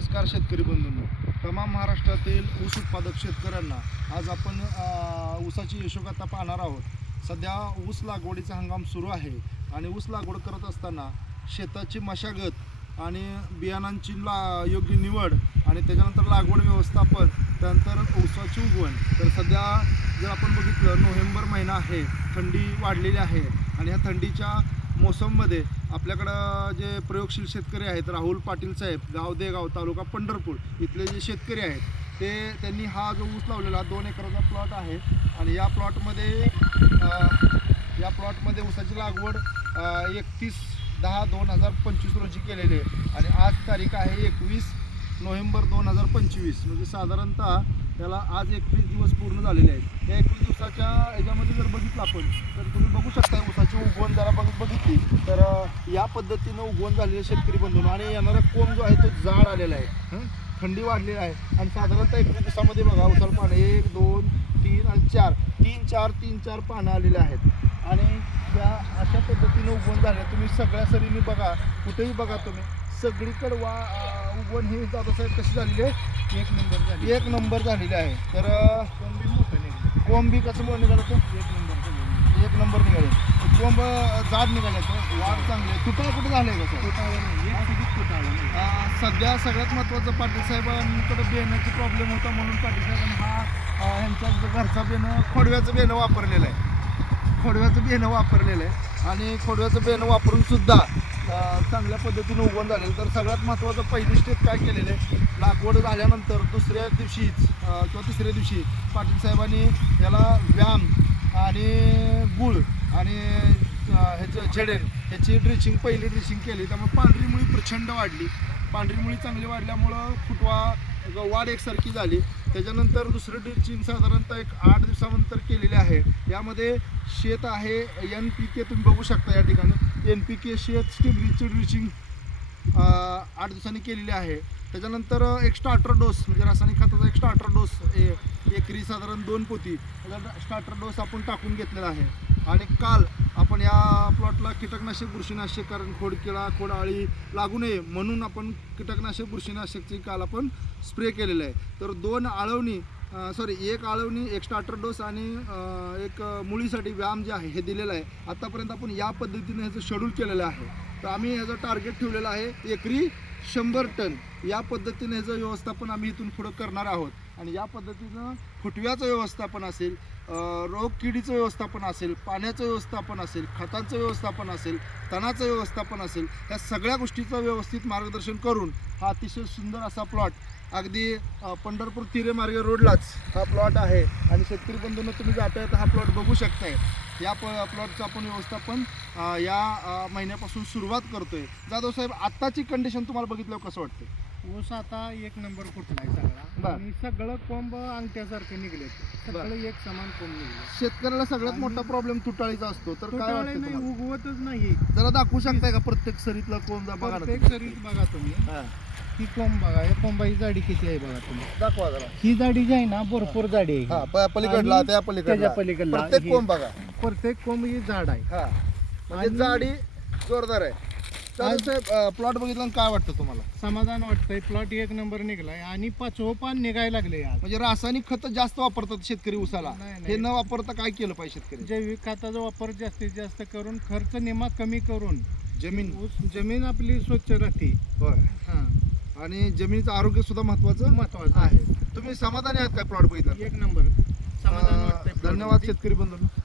नमस्कार शेतकरी बंधूंनो. तमाम महाराष्ट्रातील ऊस उत्पादक शेतकऱ्यांना आज आपण ऊसाची यशोगाथा पाहणार आहोत. सध्या ऊस लागवडीचा हंगाम सुरू आहे आणि ऊस लागवड करत असताना शेताची मशागत आणि बियाणांची ला योग्य निवड आणि त्याच्यानंतर लागवड व्यवस्थापन त्यानंतर ऊसाची उगवण. तर सध्या जर आपण बघितलं नोव्हेंबर महिना आहे थंडी वाढलेली आहे आणि ह्या थंडीच्या मोसममध्ये आपल्याकडं जे प्रयोगशील शेतकरी आहेत राहुल पाटील साहेब गाव देगाव तालुका पंढरपूर इथले जे शेतकरी आहेत ते त्यांनी हा जो ऊस लावलेला दोन एकराचा प्लॉट आहे आणि या प्लॉटमध्ये या प्लॉटमध्ये ऊसाची लागवड एकतीस दहा दोन हजार पंचवीस रोजी केलेली आहे आणि आज तारीख आहे एकवीस नोव्हेंबर दोन हजार पंचवीस. म्हणजे साधारणतः त्याला आज एकवीस दिवस पूर्ण झालेले आहेत. या एकवीस दिवसाच्या याच्यामध्ये जर बघितलं आपण तर तुम्ही बघू शकता बघ बघितली. तर या पद्धतीनं उगवण झालेले शेतकरी बंधून आणि येणारा कोंब जो आहे तो जाड आलेला आहे? थंडी वाढलेली आहे. आणि साधारणतः एकवीस दिवसामध्ये बघा उसाला पानं एक दोन तीन आणि चार. तीन चार तीन चार पानं आलेले आहेत. आणि त्या अशा पद्धतीनं उगवण झाले तुम्ही सगळ्या सरीने बघा कुठेही बघा तुम्ही. सगळीकडे वा उगवण ही दादासाहेब कशी झालेली आहे? एक नंबर झाली. एक नंबर झालेली आहे. तर कोंबी मोठं निघालं. कोंबी कसं निघालं तर एक नंबर. एक नंबर निघाले. कोंब अं, जाड निघाल्याचं वाढ चांगली तुटाळ कुठं अं, सध्या सगळ्यात महत्त्वाचं पाटील साहेबांकडे बियाण्याचा प्रॉब्लेम होता म्हणून पाटील साहेबांनी हा ह्यांच्या घरचा बियाणं खोडव्याचं बियाणं वापरलेलं आहे. खोडव्याचं बियाणं वापरलेलं आहे. आणि खोडव्याचं बियाणं वापरून सुद्धा चांगल्या पद्धतीने उगवण झालेलं. तर सगळ्यात महत्त्वाचं पहिली स्टेप काय केलेलं आहे? लागवड झाल्यानंतर दुसऱ्या दिवशीच किंवा तिसऱ्या दिवशी पाटील साहेबांनी याला व्यायाम आणि गुळ आणि ह्याचं झेडेन ह्याची ड्रिचिंग पहिली ड्रिचिंग केली. त्यामुळे पांढरी मुळी प्रचंड वाढली. पांढरी मुळी चांगली वाढल्यामुळं फुटवा वाढ एकसारखी झाली. त्याच्यानंतर दुसरं ड्रिचिंग साधारणतः एक आठ दिवसानंतर केलेले आहे. यामध्ये शेत आहे एन पी के तुम्ही बघू शकता या ठिकाणी. एन पी के शेत स्टिबरीचं ड्रिचिंग आठ दिवसांनी केलेली आहे. त्याच्यानंतर एक स्टार्टर डोस म्हणजे रासायनिक खताचा एक स्टार्टर डोस ए एकरी साधारण दोन पोती. त्याचा स्टार्टर डोस आपण टाकून घेतलेला आहे. आणि काल आपण या प्लॉटला कीटकनाशक बुरशीनाशक कारण खोडकिळा खोडाळी लागू नये म्हणून आपण कीटकनाशक बुरशीनाशकची काल आपण स्प्रे केलेलं आहे. तर दोन आळवणी सॉरी एक आळवणी एक स्टार्टर डोस आणि एक मुळीसाठी व्यायाम जे आहे हे दिलेलं आहे. आत्तापर्यंत आपण या पद्धतीने ह्याचं शेड्यूल केलेलं आहे. तर आम्ही ह्याचं टार्गेट ठेवलेलं आहे एकरी शंभर टन. या पद्धतीने ह्याचं व्यवस्थापन आम्ही इथून पुढं करणार आहोत. आणि या पद्धतीनं फुटव्याचं व्यवस्थापन असेल रोग किडीचं व्यवस्थापन असेल पाण्याचं व्यवस्थापन असेल खतांचं व्यवस्थापन असेल तणाचं व्यवस्थापन असेल या सगळ्या गोष्टीचं व्यवस्थित मार्गदर्शन करून हा अतिशय सुंदर असा प्लॉट अगदी पंढरपूर तिरेमार्ग रोडलाच हा प्लॉट आहे. आणि शेतकरी बंधूंना तुम्ही जाता येता हा प्लॉट बघू शकताय. या प प्लॉटचं आपण व्यवस्थापन या महिन्यापासून सुरुवात करतोय. जाधव साहेब आत्ताची कंडिशन तुम्हाला बघितल्यावर कसं वाटतं ऊस आता एक नंबर कुठलाय सगळा? बर. आणि सगळं कोंब अंगठ्यासारखे निघले सगळं एक समान कोंब निघले शेतकऱ्याला सगळ्यात मोठा प्रॉब्लेम तुटाळीचा असतो तर काय नाही? उगवतच नाही. जरा दाखवू शकताय का प्रत्येक सरीतला जा बघा प्रत्येक. शरीर बघा तुम्ही. हा. कोंब बघा या कोंबाची जाडी किती आहे बघा तुम्ही? दाखवा जरा. ही जाडी जी आहे ना भरपूर जाडी आहे. पलीकडला त्या पलीकडला. प्रत्येक कोंब बघा. प्रत्येक कोंब ही झाड आहे. हा. म्हणजे आणि- जाडी जोरदार आहे. प्लॉट बघितला आणि काय वाटतं तुम्हाला? समाधान वाटतंय. प्लॉट एक नंबर निघलाय आणि पाचवं पान निघायला लागले आज. म्हणजे रासायनिक खत जास्त वापरतात शेतकरी उसाला नाही, हे. न वापरता काय केलं पाहिजे शेतकरी? जैविक खताचा वापर जास्तीत जास्त करून खर्च निमा कमी करून जमीन. ऊस जमीन आपली स्वच्छ राहते. होय. हा. आणि जमिनीचं आरोग्य सुद्धा महत्वाचं महत्वाचं. आहे. तुम्ही समाधानी आहात काय प्लॉट बघितला एक नंबर समाधान वाटतंय धन्यवाद शेतकरी बंधूंनो.